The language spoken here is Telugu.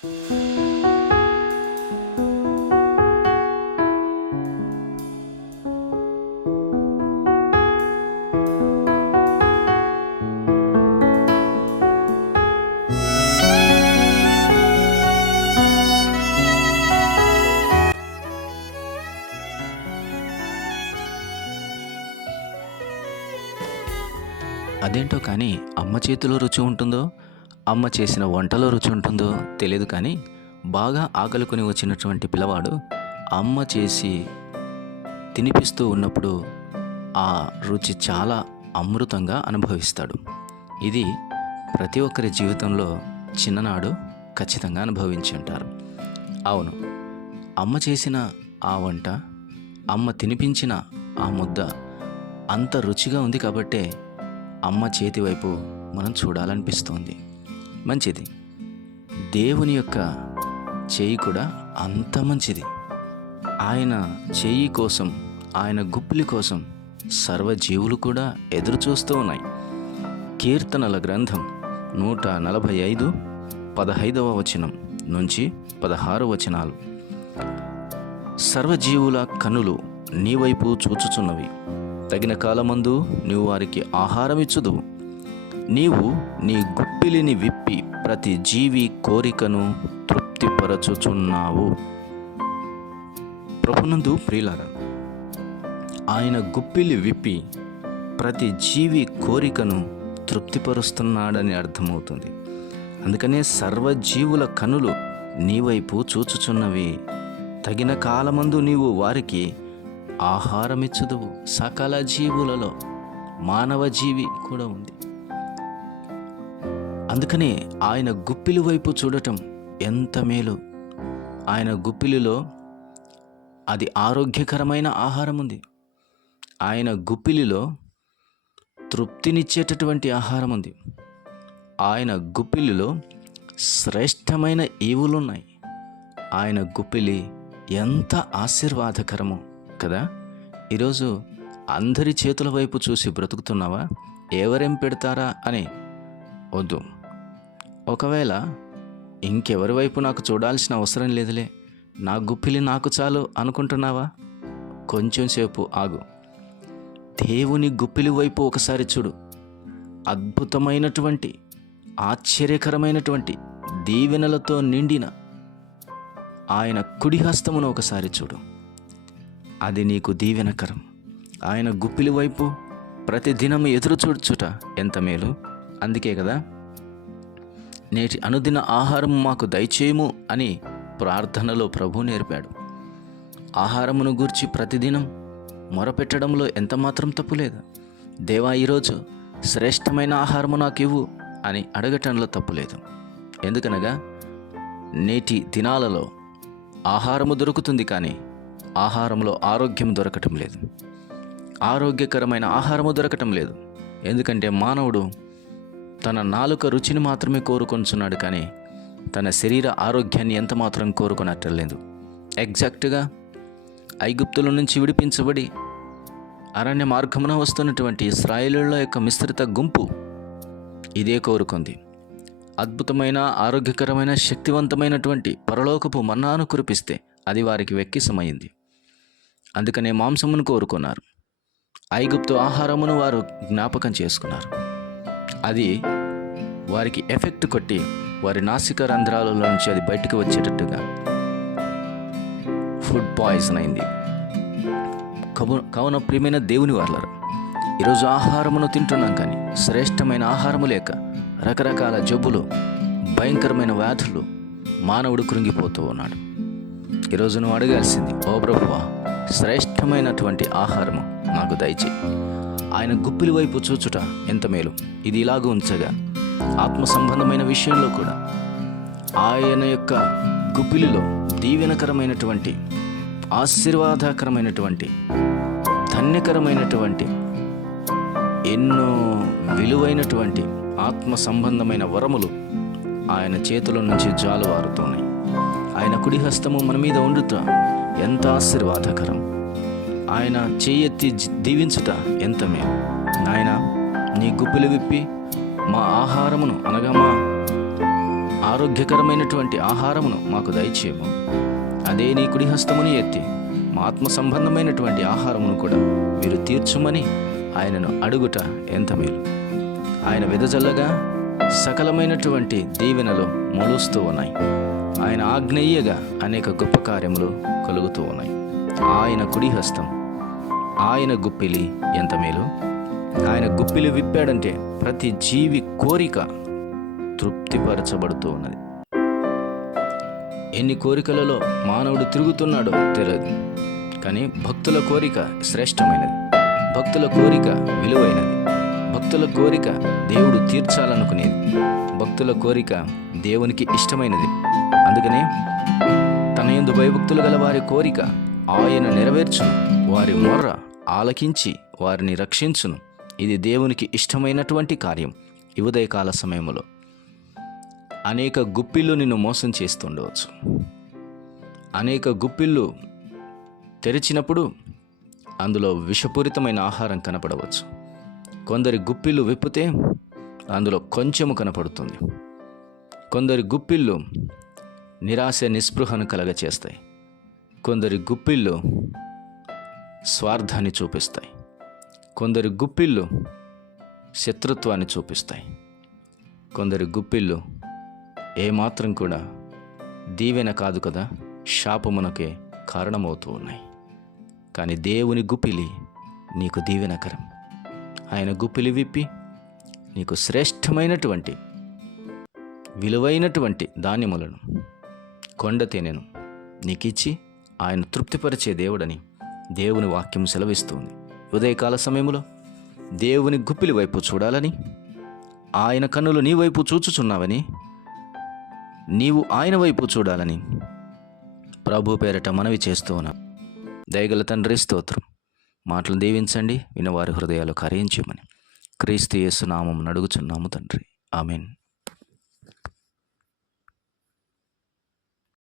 అదేంటో కానీ అమ్మ చేతిలో రుచి ఉంటుందో, అమ్మ చేసిన వంటలో రుచి ఉంటుందో తెలియదు. కానీ బాగా ఆకలికొని వచ్చినటువంటి పిల్లవాడు అమ్మ చేసి తినిపిస్తూ ఉన్నప్పుడు ఆ రుచి చాలా అమృతంగా అనుభవిస్తాడు. ఇది ప్రతి ఒక్కరి జీవితంలో చిన్ననాడు ఖచ్చితంగా అనుభవించి ఉంటారు. అవును, అమ్మ చేసిన ఆ వంట, అమ్మ తినిపించిన ఆ ముద్ద అంత రుచిగా ఉంది కాబట్టే అమ్మ చేతి వైపు మనం చూడాలనిపిస్తోంది. మంచిది. దేవుని యొక్క చేయి కూడా అంత మంచిది. ఆయన చేయి కోసం, ఆయన గుప్పిలి కోసం సర్వజీవులు కూడా ఎదురు చూస్తూ ఉన్నాయి. కీర్తనల గ్రంథం 145 15వ వచనం నుంచి 16 వచనాలు. సర్వజీవుల కనులు నీ వైపు చూచుచున్నవి, తగిన కాలమందు నీవు వారికి ఆహారం ఇచ్చుదువు. నీవు నీ గుప్పిలిని విప్పి ప్రతి జీవి కోరికను తృప్తిపరచుచున్నావు. ప్రభునందు ప్రియులారా, ఆయన గుప్పిలి విప్పి ప్రతి జీవి కోరికను తృప్తిపరుస్తున్నాడని అర్థమవుతుంది. అందుకనే సర్వజీవుల కనులు నీ వైపు చూచుచున్నవి, తగిన కాలమందు నీవు వారికి ఆహారమిచ్చుదువు. సకల జీవులలో మానవ జీవి కూడా ఉంది. అందుకనే ఆయన గుప్పిలి వైపు చూడటం ఎంత మేలు. ఆయన గుప్పిలిలో అది ఆరోగ్యకరమైన ఆహారం ఉంది. ఆయన గుప్పిలిలో తృప్తినిచ్చేటటువంటి ఆహారం ఉంది. ఆయన గుప్పిలిలో శ్రేష్టమైన ఈవులున్నాయి. ఆయన గుప్పిలి ఎంత ఆశీర్వాదకరమో కదా. ఈరోజు అందరి చేతుల వైపు చూసి బ్రతుకుతున్నావా? ఎవరేం పెడతారా అని వద్దు. ఒకవేళ ఇంకెవరి వైపు నాకు చూడాల్సిన అవసరం లేదులే, నా గుప్పిలి నాకు చాలు అనుకుంటున్నావా? కొంచెం సేపు ఆగు. దేవుని గుప్పిలి వైపు ఒకసారి చూడు. అద్భుతమైనటువంటి, ఆశ్చర్యకరమైనటువంటి దీవెనలతో నిండిన ఆయన కుడి హస్తమును ఒకసారి చూడు. అది నీకు దీవెనకరం. ఆయన గుప్పిలి వైపు ప్రతిదినం ఎదురు చూచుట ఎంత మేలు. అందుకే కదా నేటి అనుదిన ఆహారం మాకు దయచేయము అని ప్రార్థనలో ప్రభు నేర్పాడు. ఆహారమును గూర్చి ప్రతిదినం మొరపెట్టడంలో ఎంత మాత్రం తప్పు లేదు. దేవా, ఈరోజు శ్రేష్టమైన ఆహారము నాకు ఇవ్వు అని అడగటంలో తప్పు లేదు. ఎందుకనగా నేటి దినాలలో ఆహారము దొరుకుతుంది, కానీ ఆహారంలో ఆరోగ్యం దొరకటం లేదు. ఆరోగ్యకరమైన ఆహారము దొరకటం లేదు. ఎందుకంటే మానవుడు తన నాలుక రుచిని మాత్రమే కోరుకొంచున్నాడు, కానీ తన శరీర ఆరోగ్యాన్ని ఎంత మాత్రం కోరుకొనట్లేదు. ఎగ్జాక్ట్గా ఐగుప్తుల నుంచి విడిపించబడి అరణ్య మార్గమున వస్తున్నటువంటి ఇశ్రాయేలీయుల యొక్క మిశ్రిత గుంపు ఇదే కోరుకుంది. అద్భుతమైన, ఆరోగ్యకరమైన, శక్తివంతమైనటువంటి పరలోకపు మన్నాను కురిపిస్తే అది వారికి వెక్కిసమైంది. అందుకనే మాంసమును కోరుకున్నారు. ఐగుప్తు ఆహారమును వారు జ్ఞాపకం చేసుకున్నారు. అది వారికి ఎఫెక్ట్ కొట్టి వారి నాసిక రంధ్రాలలో నుంచి అది బయటకు వచ్చేటట్టుగా ఫుడ్ పాయిజన్ అయింది. కావున ప్రియమైన దేవుని వారలారా, ఈరోజు ఆహారమును తింటున్నాం, కానీ శ్రేష్టమైన ఆహారము లేక రకరకాల జబ్బులు, భయంకరమైన వ్యాధులు మానవుడు కృంగిపోతూ ఉన్నాడు. ఈరోజు నువ్వు అడగాల్సింది, ఓ ప్రభువా, శ్రేష్టమైనటువంటి ఆహారము నాకు దయచేయి. ఆయన గుప్పిలి వైపు చూచుట ఎంత మేలు. ఇది ఇలాగ ఉంచగా ఆత్మ సంబంధమైన విషయంలో కూడా ఆయన యొక్క గుప్పిలిలో దీవెనకరమైనటువంటి, ఆశీర్వాదకరమైనటువంటి, ధన్యకరమైనటువంటి, ఎన్నో విలువైనటువంటి ఆత్మ సంబంధమైన వరములు ఆయన చేతుల నుంచి జాలువారుతున్నాయి. ఆయన కుడి హస్తము మన మీద ఉండుట ఎంత ఆశీర్వాదకరం. ఆయన చేయెత్తి దీవించుట ఎంత మేలు. ఆయన నీ గుప్పిలి విప్పి మా ఆహారమును, అనగా మా ఆరోగ్యకరమైనటువంటి ఆహారమును మాకు దయచేయము. అదే నీ కుడి హస్తముని ఎత్తి మా ఆత్మ సంబంధమైనటువంటి ఆహారమును కూడా మీరు తీర్చుమని ఆయనను అడుగుట ఎంత మేలు. ఆయన వెదజల్లగా సకలమైనటువంటి దీవెనలు మొలుస్తూ ఉన్నాయి. ఆయన ఆజ్ఞేయగా అనేక గొప్ప కార్యములు కలుగుతూ ఉన్నాయి. ఆయన కుడి హస్తం, ఆయన గుప్పిలి ఎంత మేలు. ఆయన గుప్పిలి విప్పాడంటే ప్రతి జీవి కోరిక తృప్తిపరచబడుతూ ఉన్నది. ఎన్ని కోరికలలో మానవుడు తిరుగుతున్నాడో తెలియదు, కానీ భక్తుల కోరిక శ్రేష్టమైనది, భక్తుల కోరిక విలువైనది, భక్తుల కోరిక దేవుడు తీర్చాలనుకునేది, భక్తుల కోరిక దేవునికి ఇష్టమైనది. అందుకనే తన యందు భయభక్తులు గల వారి కోరిక ఆయన నెరవేర్చును, వారి మొర్ర ఆలకించి వారిని రక్షించును. ఇది దేవునికి ఇష్టమైనటువంటి కార్యం. ఈ ఉదయకాల సమయంలో అనేక గుప్పిళ్ళు నిన్ను మోసం చేస్తుండవచ్చు. అనేక గుప్పిళ్ళు తెరిచినప్పుడు అందులో విషపూరితమైన ఆహారం కనపడవచ్చు. కొందరి గుప్పిళ్ళు విప్పితే అందులో కొంచెము కనపడుతుంది. కొందరి గుప్పిళ్ళు నిరాశ నిస్పృహను కలగచేస్తాయి. కొందరి గుప్పిళ్ళు స్వార్థాన్ని చూపిస్తాయి. కొందరి గుప్పిళ్ళు శత్రుత్వాన్ని చూపిస్తాయి. కొందరి గుప్పిళ్ళు ఏమాత్రం కూడా దీవెన కాదు కదా, శాపమునకే కారణమవుతూ ఉన్నాయి. కానీ దేవుని గుప్పిలి నీకు దీవెనకరం. ఆయన గుప్పిలి విప్పి నీకు శ్రేష్టమైనటువంటి విలువైనటువంటి ధాన్యములను, కొండ తేనెను నీకిచ్చి ఆయన తృప్తిపరిచే దేవుడని దేవుని వాక్యం సెలవిస్తుంది. ఉదయకాల సమయంలో దేవుని గుప్పిలి వైపు చూడాలని, ఆయన కన్నులు నీ వైపు చూచుచున్నావని, నీవు ఆయన వైపు చూడాలని ప్రభు పేరట మనవి చేస్తూ ఉన్నా. దయగల తండ్రి స్తోత్రం. మాటలు దీవించండి, వినవారి హృదయాలు కరించమని క్రీస్తు యేసు నామమున అడుగుచున్నాము తండ్రి. ఆమేన్.